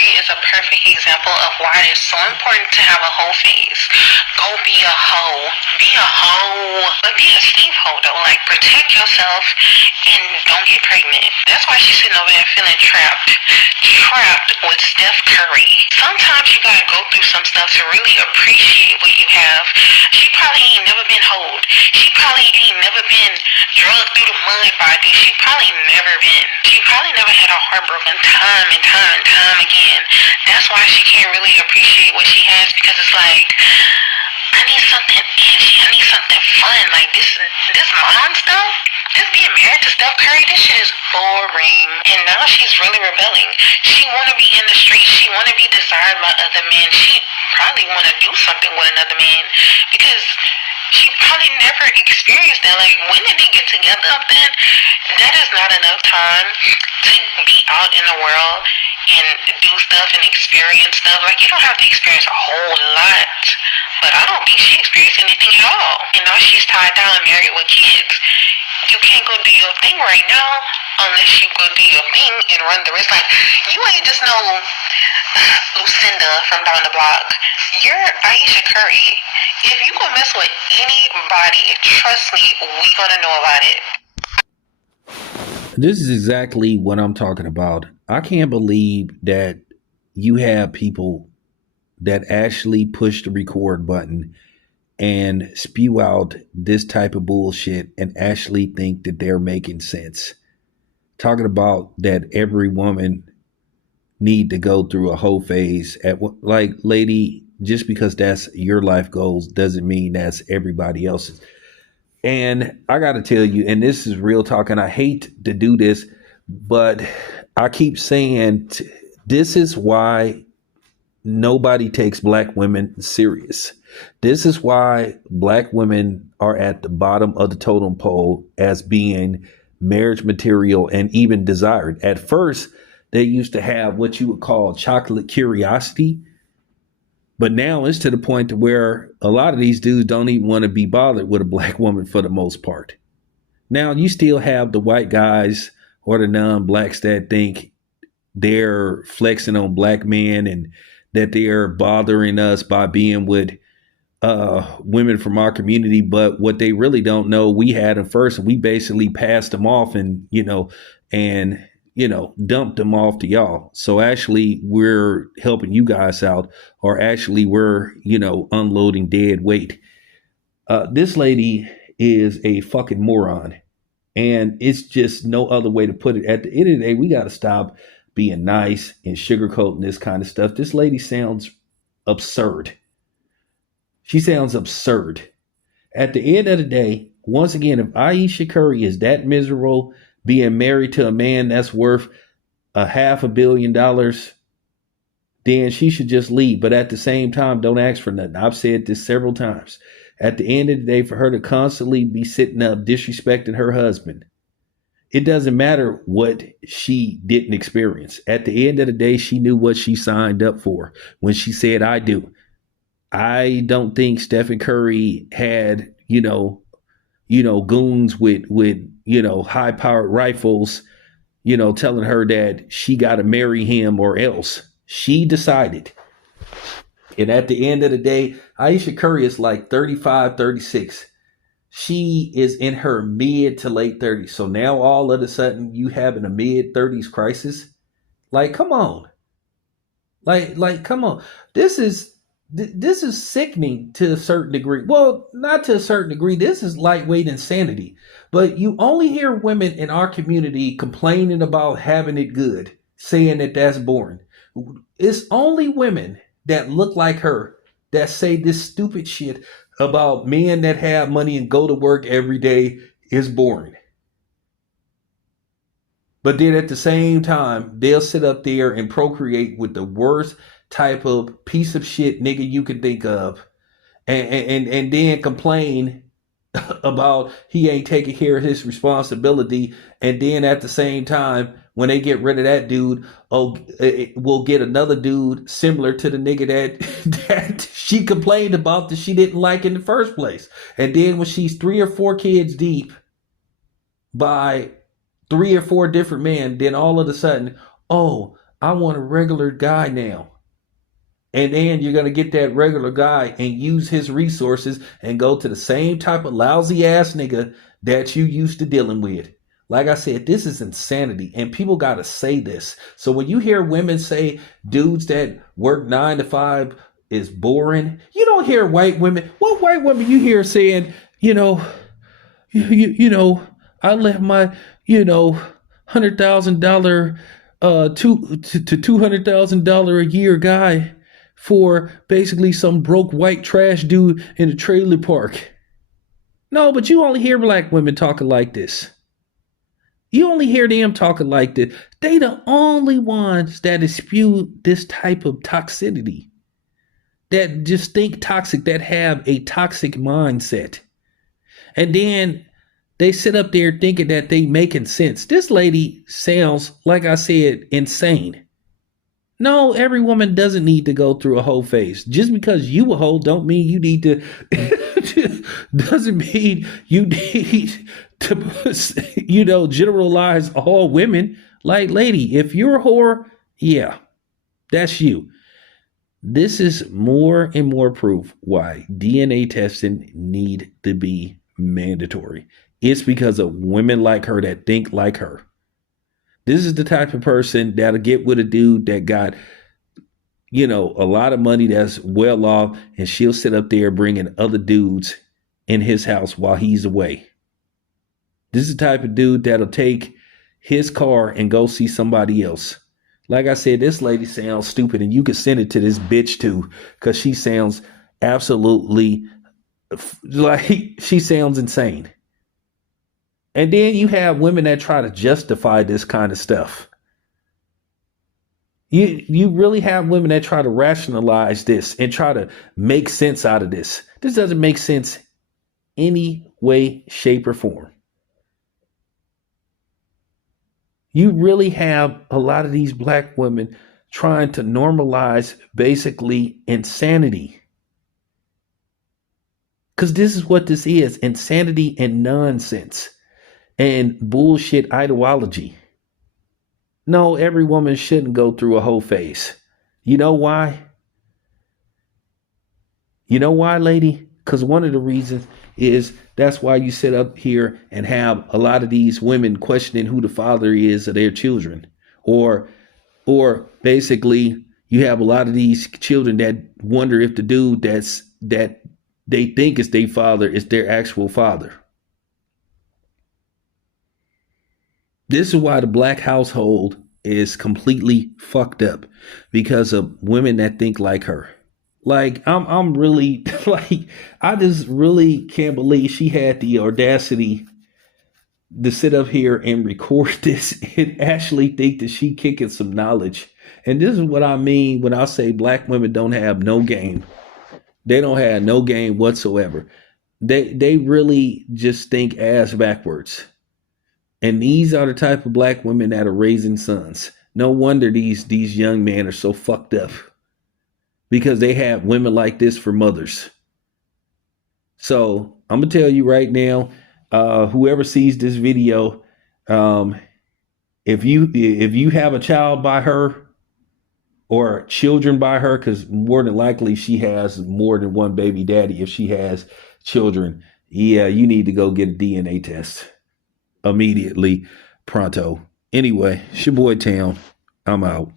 Curry is a perfect example of why it is so important to have a whole face. Go be a hoe. Be a hoe. But be a safe hoe though. Like protect yourself and don't get pregnant. That's why she's sitting over there feeling trapped. Trapped with Steph Curry. Sometimes you gotta go through some stuff to really appreciate what you have. She probably ain't never been hoed. She probably ain't never been drugged through the mud by a dude. She probably never had her heart broken time and time and time again. That's why she can't really appreciate what she has, because it's like, I need something edgy. I need something fun. Like this mom stuff. This being married to Steph Curry, this shit is boring. And now she's really rebelling. She wanna be in the streets. She wanna be desired by other men. She probably wanna do something with another man because she probably never experienced that. Like, when did they get together? Something that is not enough time to be out in the world and do stuff and experience stuff. Like, you don't have to experience a whole lot, but I don't think she experienced anything at all. And now she's tied down and married with kids. You can't go do your thing right now unless you go do your thing and run the risk. Like, you ain't just no Lucinda from down the block. You're Ayesha Curry. If you gonna mess with anybody, trust me, we gonna know about it. This is exactly what I'm talking about. I can't believe that you have people that actually push the record button and spew out this type of bullshit and actually think that they're making sense. Talking about that every woman need to go through a whole phase like, lady, just because that's your life goals doesn't mean that's everybody else's. And I got to tell you, and this is real talk, and I hate to do this, but I keep saying this is why nobody takes black women serious. This is why black women are at the bottom of the totem pole as being marriage material and even desired. At first, they used to have what you would call chocolate curiosity. But now it's to the point to where a lot of these dudes don't even want to be bothered with a black woman for the most part. Now, you still have the white guys or the non-blacks that think they're flexing on black men and that they're bothering us by being with women from our community. But what they really don't know, we had them first, and we basically passed them off and dumped them off to y'all. So actually we're helping you guys out, or actually we're, unloading dead weight. This lady is a fucking moron, and it's just no other way to put it. At the end of the day, we got to stop being nice and sugarcoating this kind of stuff. This lady sounds absurd. She sounds absurd. At the end of the day, once again, if Ayesha Curry is that miserable being married to a man that's worth $500 million, then she should just leave. But at the same time, don't ask for nothing. I've said this several times. At the end of the day, for her to constantly be sitting up disrespecting her husband, it doesn't matter what she didn't experience. At the end of the day, she knew what she signed up for when she said, I do. I don't think Stephen Curry had, goons with high powered rifles, telling her that she got to marry him or else. She decided. And at the end of the day, Ayesha Curry is like 35, 36. She is in her mid to late 30s. So now all of a sudden you having a mid 30s crisis. Like, come on. Like, come on. This is sickening to a certain degree. Well, not to a certain degree. This is lightweight insanity. But you only hear women in our community complaining about having it good, saying that that's boring. It's only women that look like her that say this stupid shit about men that have money and go to work every day is boring. But then at the same time, they'll sit up there and procreate with the worst type of piece of shit nigga you can think of, and then complain about he ain't taking care of his responsibility, and then at the same time, when they get rid of that dude, we'll get another dude similar to the nigga that she complained about that she didn't like in the first place. And then when she's 3 or 4 kids deep by 3 or 4 different men, then all of a sudden, oh, I want a regular guy now. And then you're going to get that regular guy and use his resources and go to the same type of lousy ass nigga that you used to dealing with. Like I said, this is insanity. And people got to say this. So when you hear women say dudes that work 9 to 5 is boring, you don't hear white women. What white women you hear saying, you know, I left my, $100,000 to $200,000 a year guy for basically some broke white trash dude in a trailer park. No, but you only hear black women talking like this. You only hear them talking like this. They the only ones that spew this type of toxicity, that just think toxic, that have a toxic mindset. And then they sit up there thinking that they making sense. This lady sounds, like I said, insane. No, every woman doesn't need to go through a whole phase. Just because you a hoe don't mean you need to doesn't mean you need to generalize all women. Like, lady, if you're a whore, yeah, that's you. This is more and more proof why DNA testing need to be mandatory. It's because of women like her that think like her. This is the type of person that'll get with a dude that got, a lot of money, that's well off, and she'll sit up there bringing other dudes in his house while he's away. This is the type of dude that'll take his car and go see somebody else. Like I said, this lady sounds stupid, and you can send it to this bitch too, because she sounds absolutely like she sounds insane. And then you have women that try to justify this kind of stuff. You really have women that try to rationalize this and try to make sense out of this. This doesn't make sense any way, shape, or form. You really have a lot of these black women trying to normalize basically insanity. Because this is what this is: insanity and nonsense and bullshit ideology. No, every woman shouldn't go through a whole phase. You know why? You know why, lady? Because one of the reasons is that's why you sit up here and have a lot of these women questioning who the father is of their children. Or basically you have a lot of these children that wonder if the dude that they think is their father is their actual father. This is why the black household is completely fucked up, because of women that think like her. Like, I'm really like, I just really can't believe she had the audacity to sit up here and record this and actually think that she kicking some knowledge. And this is what I mean when I say black women don't have no game. They don't have no game whatsoever. They really just think ass backwards. And these are the type of black women that are raising sons. No wonder these young men are so fucked up, because they have women like this for mothers. So I'm gonna tell you right now, whoever sees this video, if you have a child by her or children by her, because more than likely she has more than one baby daddy if she has children, yeah, you need to go get a DNA test immediately, pronto. Anyway, it's your boy Town. I'm out.